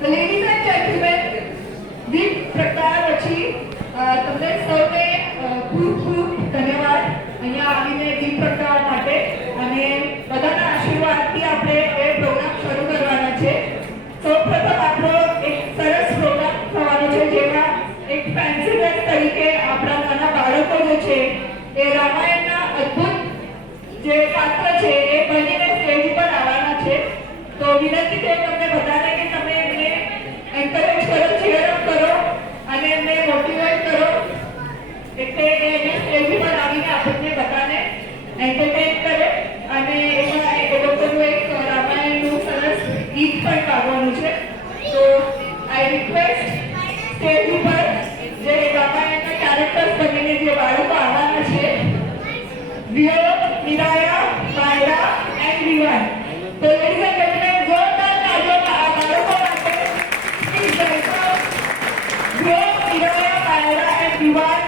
So ladies and gentlemen, દીપ પ્રગટાયા પછી તમને સૌને ખૂબ ખૂબ ધન્યવાદ અહીંયા આવીને દીપ પ્રગટાવવા માટે અને બધાના આશીર્વાદથી આપણે એ પ્રોગ્રામ શરૂ કરવાના છે. સૌપ્રથમ આપણો એક સરસ પ્રોગ્રામ થવાનો છે જેમાં એક ફેન્સી ડ્રેસ તરીકે આપણા નાના બાળકો જે છે એ રામાયણના અદ્ભુત જે પાત્ર છે એ બનીને સ્ટેજ પર આવવાના છે. તો વિનંતી છે તમને બધાને કે તમે એમને એન્કરેજ કરો, ચીયર અપ કરો અને એમને મોટિવેટ કરો એટલે એ સ્ટેજ પર આવીને આપણને બધાને એન્ટરટેન કરે અને એમાં એ લોકોનું એક રામાયણનું સરસ ગીત પણ ગાવાનું છે. તો આઈ રિક્વેસ્ટ સ્ટેજ ઉપર જે રામાયણના કેરેક્ટર્સ બનીને જે બાળકો આવવાના છે, વિયોગ, નિરાયા, માયરા એન્ડ વિવાન. તો લેડીઝ એન્ડ જેન્ટલમેન, જોરદાર તાળીઓ આ બાળકો માટે please welcome Viyog, Niraya, Myra and Vivaan.